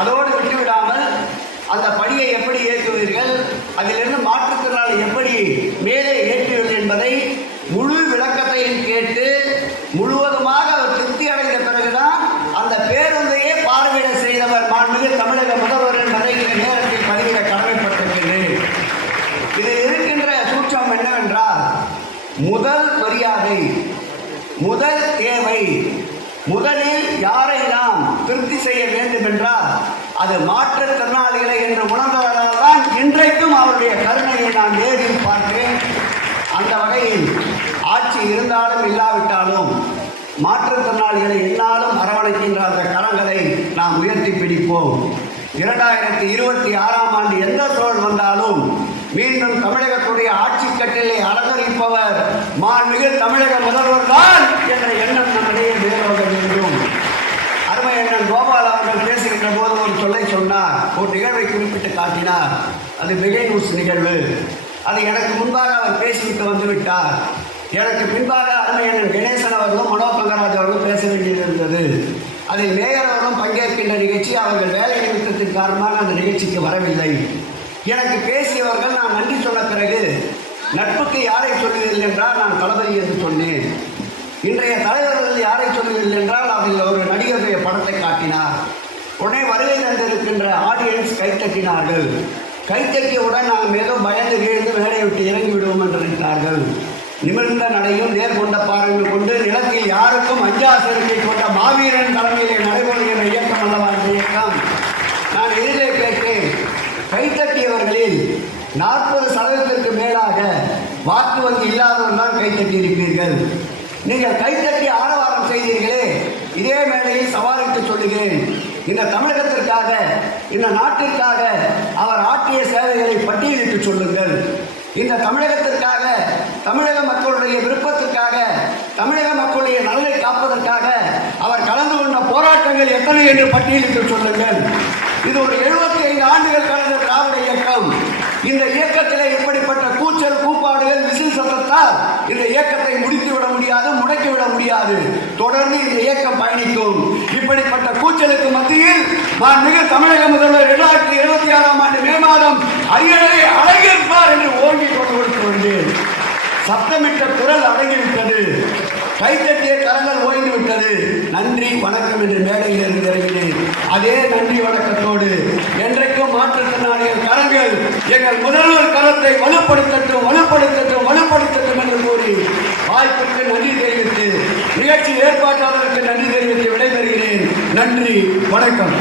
அதோடு விட்டுவிடாமல் அந்த பணியை எப்படி ஏற்றுவீர்கள், அதிலிருந்து மாற்றுத்திறனாளி எப்படி மேலே ஏற்றுவீர்கள் என்பதை முழு விளக்கத்தையும் கேட்டு முழுவதுமாக அவர் திருப்தி அடைந்த பிறகுதான் அந்த பேருந்தையே பார்வையிட செய்தவர் மாண்புமிகு தமிழக முதல்வர் என்பதை இந்த நேரத்தில் பதிவிட கடமைப்பட்டிருக்கிறேன். இதில் இருக்கின்ற சூட்சம் என்னவென்றால், முதல் மரியாதை, முதல் தேவை, முதலில் யாரை நாம் திருப்தி செய்ய வேண்டும் என்றால் அது மாற்றுத்திறனாளிகளை என்று உணர்ந்தவர்களால் தான் இன்றைக்கும் அவருடைய கருணையை நான் நேரில் பார்க்கிறேன். அந்த வகையில் ஆட்சி இருந்தாலும் இல்லாவிட்டாலும் மாற்றுத்திறனாளிகளை என்னாலும் அரவணைக்கின்ற அந்த கரங்களை நாம் உயர்த்தி பிடிப்போம். 2026ஆம் ஆண்டு எந்த சூழல் வந்தாலும் மீண்டும் தமிழகத்துடைய ஆட்சி கட்டிலை அலங்கரிப்பவர் மாண்புமிகு தமிழக முதல்வர் தான் என்ற எண்ணம் நம்மிடையே மேலோங்க வேண்டும். அருமை அண்ணன் கோபால் அவர்கள் பேசுகின்ற போது ஒரு சொல்லை சொன்னார், ஒரு நிகழ்வை குறிப்பிட்டு காட்டினார். அது மெகை நியூஸ் நிகழ்வு. அது எனக்கு முன்பாக அவர் பேசிவிட்டு வந்துவிட்டார். எனக்கு பின்பாக அருமை அண்ணன் கணேசன் அவர்களும் மனோ பங்கராஜ் அவர்களும் பேச வேண்டியிருந்தது. அதில் மேயர் அவர்களும் பங்கேற்கின்ற நிகழ்ச்சி, அவர்கள் வேலை நிறுத்தத்தின் காரணமாக அந்த நிகழ்ச்சிக்கு வரவில்லை. எனக்கு பேசியவர்கள் நான் நன்றி சொன்ன பிறகு நட்புக்கு யாரை சொல்லுவீர்கள் என்றால் நான் தளபதி என்று சொன்னேன். இன்றைய தலைவர்கள் யாரை சொல்லுவீர்கள் என்றால் அதில் ஒரு நடிகருடைய படத்தை காட்டினார். உடனே வருகை தந்திருக்கின்ற ஆடியன்ஸ் கைத்தட்டினார்கள். கைத்தட்டியவுடன் நாம் ஏதோ பயந்து வீழ்ந்து மேடை விட்டு இறங்கி விடுவோம் என்று நினைத்தார்கள். நிமிர்ந்த நடையும் நேர்கொண்ட பார்வையும் கொண்டு நிலத்தில் யாருக்கும் அஞ்சா சேர்க்கை கொண்ட மாவீரன் தலைமையிலே நடைபெறுகின்ற இயக்கம் அல்லவா இந்த இயக்கம். நான் எதிரே கேட்டேன், கைத்தட்டியவர்களில் 40% மேலாக வாக்கு வங்கி இல்லாதவர்கள் தான் கைத்தட்டி இருக்கிறீர்கள். நீங்கள் கைத்தட்டி ஆரவாரம் செய்தீர்களே, இதே மேடையில் சவாலிட்டு சொல்லுகிறேன், இந்த தமிழகத்திற்காக, இந்த நாட்டிற்காக அவர் ஆற்றிய சேவைகளை பட்டியலிட்டு சொல்லுங்கள். இந்த தமிழகத்திற்காக, தமிழக மக்களுடைய விருப்பத்திற்காக, தமிழக மக்களுடைய நலனை காப்பதற்காக அவர் கலந்து கொண்ட போராட்டங்கள் எத்தனை என்று பட்டியலிட்டு சொல்லுங்கள். இது ஒரு 75 ஆண்டுகள் கடந்த திராவிட இயக்கம். இந்த இயக்கத்தில் இப்படிப்பட்ட கூச்சல் கூப்பாடுகள் விசில் சத்தத்தால் இந்த இயக்கத்தை முடித்துவிட முடியாது, முடக்கிவிட முடியாது. தொடர்ந்து இந்த இயக்கம் பயணிக்கும். இப்படிப்பட்ட கூச்சலுக்கு மத்தியில் மாண்புமிகு தமிழக முதல்வர் 2026ஆம் ஆண்டு மே மாதம் அரியணை அழகிருப்பார் என்று ஓங்கி கொண்டு கொடுத்து வந்தேன். சத்தமிட்ட குரல் அடங்கிவிட்டது, கைத்தட்டிய கரங்கள் ஓய்ந்து விட்டது. நன்றி வணக்கம் என்று மேடையில் இருந்து இறங்கினேன். அதே நன்றி வணக்கத்தோடு என்றைக்கும் மாற்றுத்திறனாளிகள் கரங்கள் எங்கள் முதல்வர் கரத்தை வலுப்படுத்தட்டும், வலுப்படுத்தட்டும், வலுப்படுத்தட்டும் என்று கூறி வாய்ப்புக்கு நன்றி தெரிவித்து, நிகழ்ச்சி ஏற்பாட்டாளருக்கு நன்றி தெரிவித்து விடைபெறுகிறேன். நன்றி வணக்கம்.